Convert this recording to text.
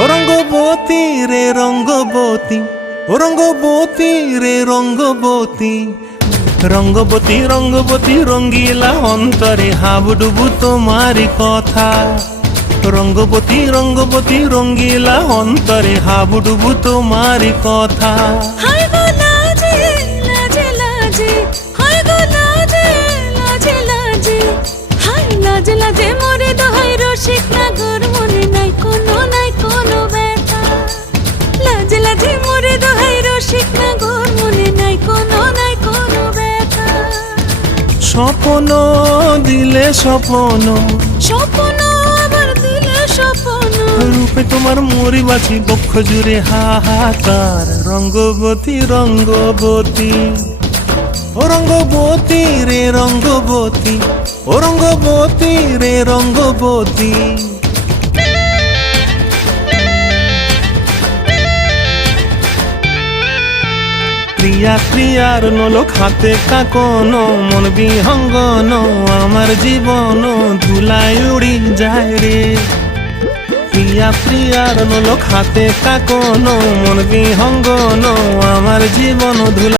ও রঙ্গবতী রে রঙ্গবতী, ও রঙ্গবতী রে রঙ্গবতী, রঙ্গবতী রঙ্গবতী রঙ্গিলা অন্তরে হাবুডুবু তোমারি কথা। রঙ্গবতী রঙ্গবতী রঙ্গিলা অন্তরে হাবুডুবু তোমারি কথা। হায় গো লাজে লাজে লাজে, হায় গো লাজে লাজে লাজে, হায় লাজে লাজে মোরে দোহাই রসিক নাগর মনে নাই কোনো ব্যথা। লাজে লাজে মোরে দোহাই রসিক নাগর মনে নাই কোনো ব্যথা। স্বপ্ন দিলে স্বপ্ন, স্বপ্ন আবার দিলে স্বপ্ন, রূপে তোমার মরি বাছি বক্ষ জুড়ে হাহাকার। রঙ্গবতী রঙ্গবতী, ও রঙ্গবতী রে রঙ্গবতী, ও রঙ্গবতী রে রঙ্গবতী। ক্রিয়া ক্রিয়ার নলক হাতে কাকন, মন বিহঙ্গন আমার জীবন ধুলায় উড়ি যায় রে। প্রিয়া প্রিয়ার নলক হাতে কাকন, মন বিহঙ্গন আমার জীবন ধুলা।